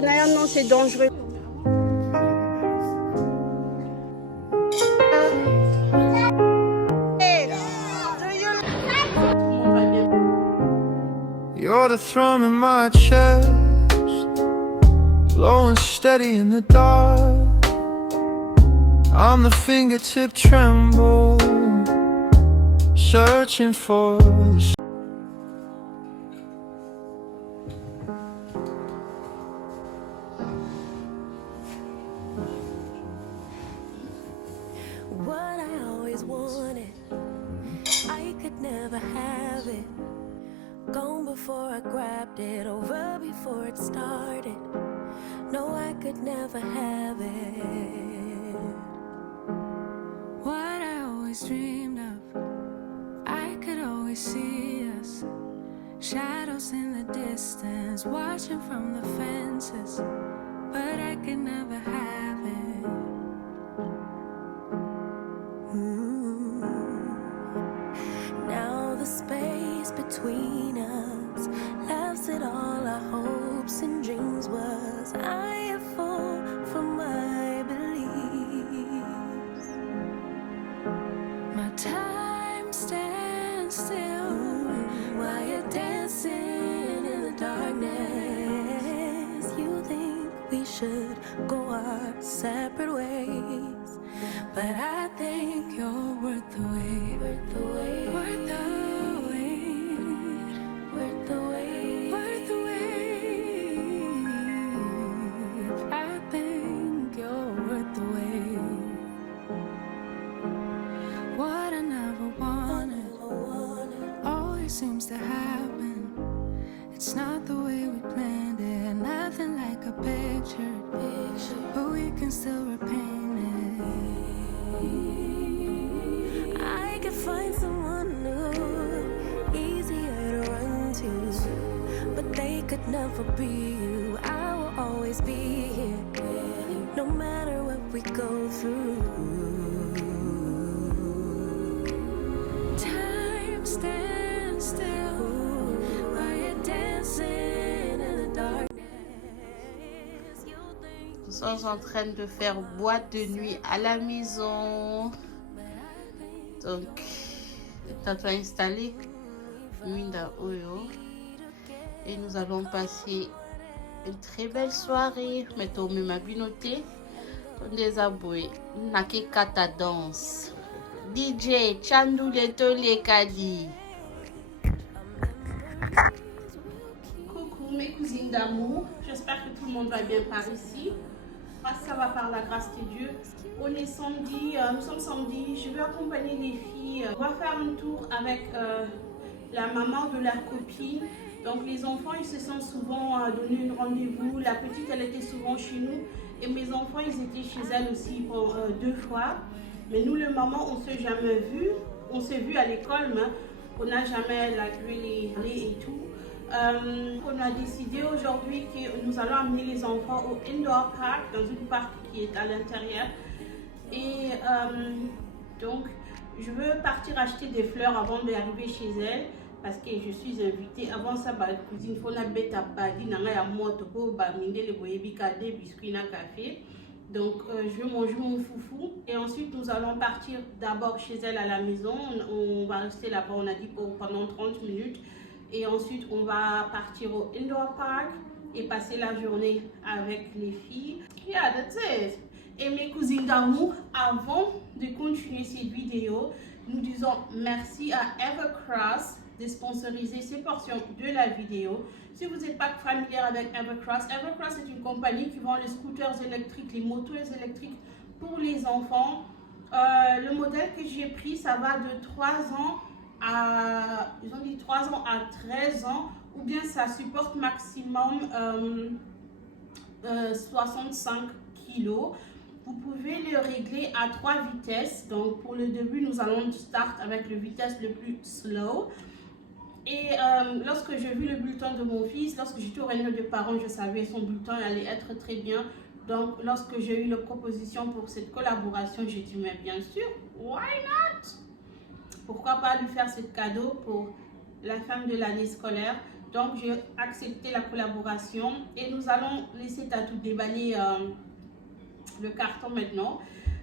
Non, c'est dangereux. You're the thrum in my chest, blowing steady in the dark. I'm the fingertip tremble, searching for the what I always wanted, I could never have it. Gone before I grabbed it, over before it started. No, I could never have it. What I always dreamed of, I could always see us, shadows in the distance, watching from the fences. But I could never have it. Now the space between us lasted all our hopes and dreams was. I fall for my beliefs. My time stands still while you're dancing in the darkness. You think we should go our separate ways, but I think you're worth the wait. Worth the wait. Worth the wait. Worth the wait. Worth the wait. I think you're worth the wait. What I never wanted always seems to happen. It's not the way we planned it, nothing like a picture, but we can still repaint it. I could find someone new, easier to run to, but they could never be you. I will always be here, no matter what we go through. Time stands still while you're dancing in the darkness. Nous sommes en train de faire boîte de nuit à la maison. Donc, t'as installé Minda Oyo. Et nous allons passer une très belle soirée. Mettons ma binoté. Des aboués. Nake kata danse. DJ Chandou Leto Lekadi. Coucou mes cousines d'amour. J'espère que tout le monde va bien par ici. Ça va par la grâce de Dieu. On est samedi, nous sommes samedi. Je vais accompagner les filles. On va faire un tour avec la maman de leur copine. Donc les enfants, ils se sont souvent donné un rendez-vous. La petite, elle était souvent chez nous. Et mes enfants, ils étaient chez elle aussi pour 2 fois. Mais nous, le maman, on ne s'est jamais vu. On s'est vu à l'école, mais on n'a jamais vu les et tout. On a décidé aujourd'hui que nous allons amener les enfants au Indoor Park, dans une parc qui est à l'intérieur. Et donc, je veux partir acheter des fleurs avant d'arriver chez elle. Parce que je suis invitée. Avant ça, la cousine, il faut la bête à badi, n'a moto pour baminer les boyebika, des biscuits, un café. Donc, je vais manger mon foufou. Et ensuite, nous allons partir d'abord chez elle à la maison. On va rester là-bas, on a dit pendant 30 minutes. Et ensuite, on va partir au Indoor Park et passer la journée avec les filles. Yeah, that's it. Et mes cousines d'amour, avant de continuer cette vidéo, nous disons merci à Evercross de sponsoriser ces portions de la vidéo. Si vous n'êtes pas familier avec Evercross, Evercross est une compagnie qui vend les scooters électriques, les motos électriques pour les enfants. Le modèle que j'ai pris, ça va de 3 ans à, ils ont dit 3 ans à 13 ans, ou bien ça supporte maximum 65 kilos. Vous pouvez le régler à 3 vitesses. Donc pour le début, nous allons start avec le vitesse le plus slow. Et lorsque j'ai vu le bulletin de mon fils, lorsque j'étais au réunion de parents, je savais son bulletin allait être très bien. Donc lorsque j'ai eu la proposition pour cette collaboration, j'ai dit mais bien sûr, why not? Pourquoi pas lui faire ce cadeau pour la fin de l'année scolaire? Donc j'ai accepté la collaboration et nous allons laisser Tatou déballer le carton maintenant.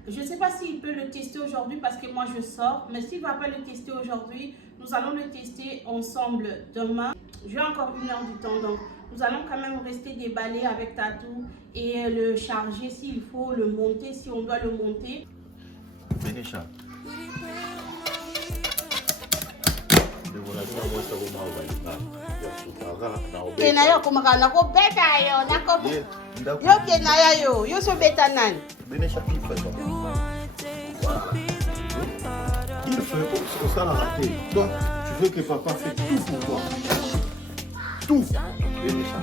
Je ne sais pas s'il peut le tester aujourd'hui parce que moi je sors, mais s'il ne va pas le tester aujourd'hui, nous allons le tester ensemble demain. J'ai encore 1 heure du temps, donc nous allons quand même rester déballer avec Tatou et le charger s'il faut, le monter si on doit le monter. Benisha. Kenaya kumakana ko beta yo nako yo kenaya yo so beta nani Benisha qui fait ça. Il fait ça la raté. Toi, tu veux que papa fait tout pour toi. Tout. Benisha.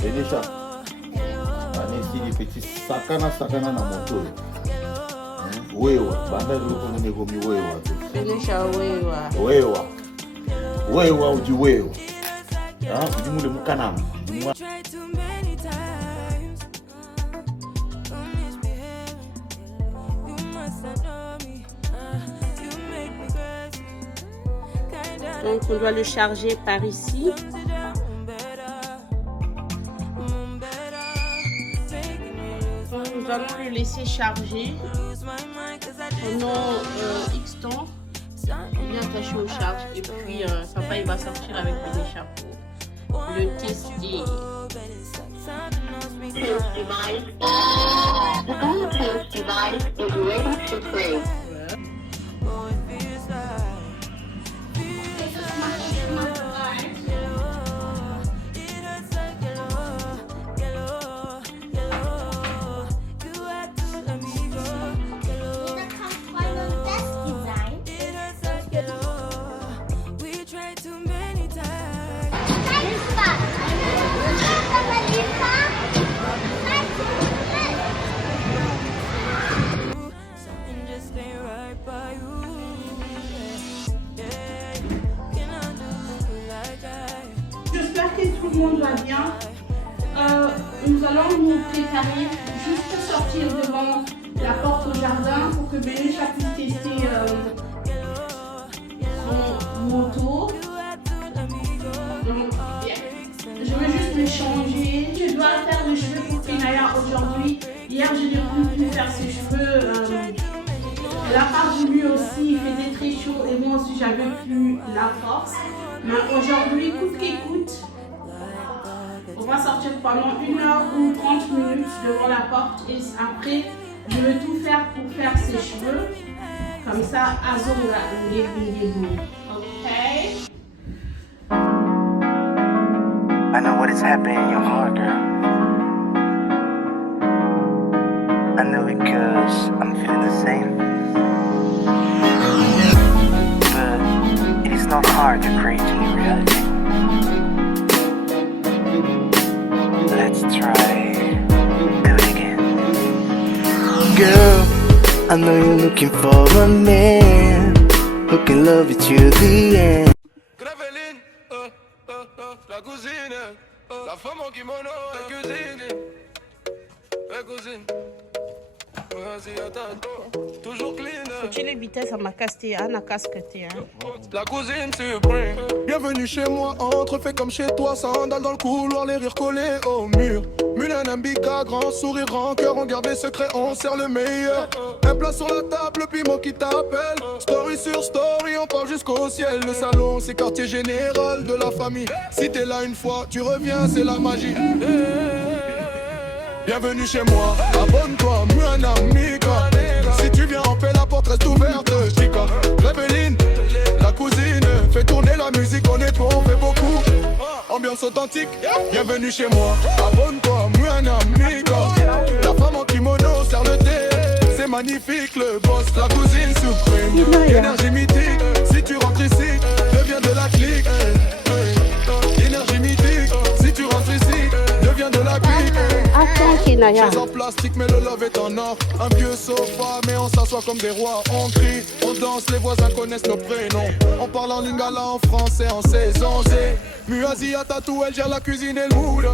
Benisha, anesi petit sakana na moto. Wewa, banda luko nimegomi wewa tu. Benisha Wewa uji wewa. Uji mule mukanamu. Donc on doit le charger par ici. Nous allons le laisser charger pendant X temps. Il est attaché au charge et puis papa il va sortir avec Benisha pour le tester. The Bluetooth device is ready to play. J'espère que tout le monde va bien. Nous allons nous préparer juste sortir devant la porte au jardin pour que Benisha puisse tester son moto. Donc, je vais juste me changer. Je dois faire les cheveux pour Kenaya aujourd'hui. Hier, je n'ai plus pu faire ses cheveux. Elle a pas voulu aussi, il faisait très chaud et moi aussi j'avais plus la force. Mais aujourd'hui, coûte que coûte, on va sortir pendant 1 heure ou 30 minutes devant la porte et après, je vais tout faire pour faire ses cheveux. Comme ça, Azonga, okay? I know what is happening in your heart, girl. I know it cause I'm feeling the same. But it is not hard to create a new reality. Let's try do it again. Girl, I know you're looking for a man who can love you to the end. Graveline, la cousine, la femme en kimono, la cuisine, la cousine. Vas-y, attends, toujours clean. Tu les vitesses à ma casté, à ma casquette. La cousine suprême. Bienvenue chez moi, entre, fais comme chez toi. Sandales dans le couloir, les rires collés au mur. Mulanambika, grand sourire, rancœur, on garde les secrets, on sert le meilleur. Un plat sur la table, puis moi qui t'appelle. Story sur story, on part jusqu'au ciel. Le salon, c'est quartier général de la famille. Si t'es là une fois, tu reviens, c'est la magie. Bienvenue chez moi, abonne-toi, Mulanambika. Si tu viens en paix, la porte reste ouverte. Chica, Réveline, la cousine, fais tourner la musique, on est trop, on fait beaucoup. Ambiance authentique, bienvenue chez moi. Abonne-toi, Mulanambika. La femme en kimono sert le thé. C'est magnifique, le boss, la cousine suprême. Énergie mythique, si tu rentres ici, deviens de la clique. Énergie mythique, si tu rentres ici, deviens de la clique. Kenaya. Chaises en plastique, mais le love est en or. Un vieux sofa, mais on s'assoit comme des rois. On crie, on danse, les voisins connaissent nos prénoms. On parle en lingala, en français, en saison Z. Muazi à tatou, elle gère la cuisine et le mood.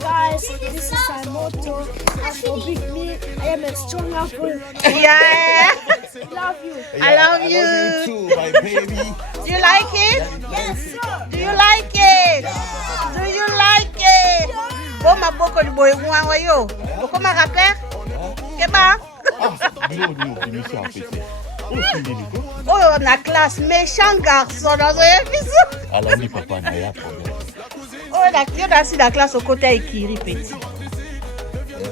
Guys, this is Samoto. Forgive me, I am a strong apple. Yeah, Love you. I love you. too, my baby. Do you like it? Yes, sir. Do you like it? Do you like it? Bon, ma boko du boy moi yo. Boko ma rappel? Keba? Oh, na classe méchant garçon dans un épisode. Alors, ni papa n'a pas de problème. Oh, on a assis la classe au côté Ikiri petit.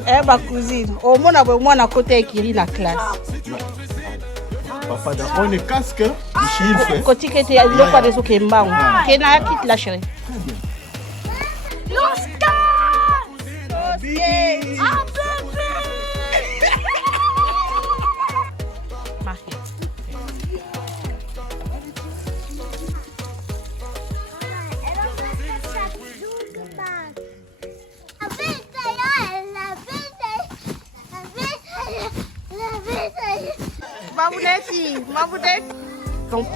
Eh, ma cousine. Au moins, on a côté Ikiri la classe. Papa, on est casque, le chien fait. Côté qui était le pas des okemba. Kenaya quitte la chérie. L'Oscar! Okay. Ah, bébé! Donc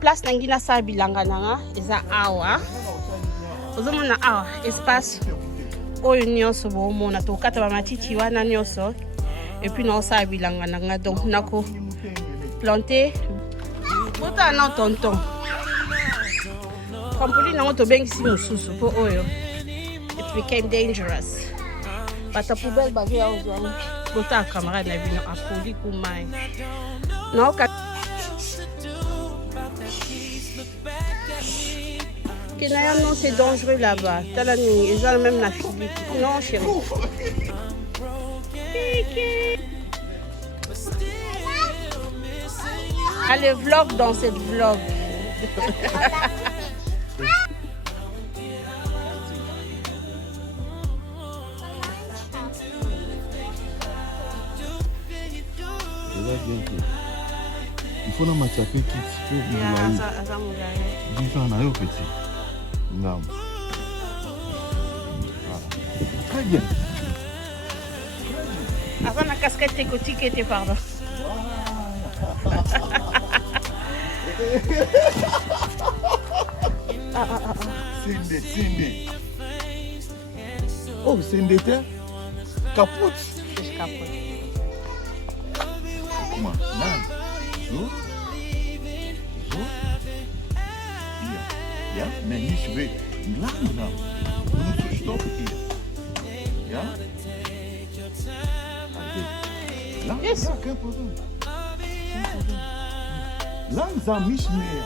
place nangina sa bilanga nanga eza awa. Ozomona awa espace oyo nyonso bomona tokata ba matiti wana nyonso et puis non sa bilanga nanga donc nako planter bota na tonton. Kampuli nango to bengisi mususu po oyo. It became dangerous. Bata poubelle bazo ozwa. Bota camarade na bino apoli kumai. Non ka Kenaya, non, c'est dangereux là-bas. Talani, ils ont même la fille. Non, chérie. Allez, vlog dans cette vlog. Il faut la matière qui peut vous petit. Non. Voilà. Très bien. Avant la casquette, t'es côté qui était, pardon. Sinde. Oh, Sinde, capote. Je capote. Comment? Nein. So. Ja, nee, nicht weg. Langsam. Du musst so Stopp hier. Ja? Langsam, Yes. ja, kein Problem. Langsam, nicht mehr.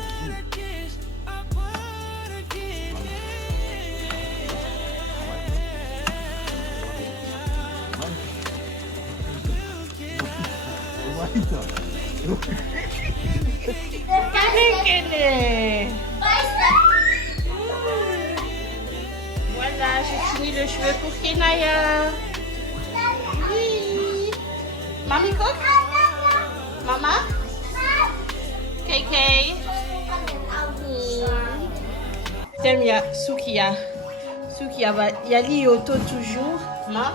Weiter. Voilà, j'ai fini le cheveu pour Kenaya. Oui. Mamie cook? Maman? KK? T'aimes, il y a Soukia. Soukia, il y a Lioto toujours. Ma?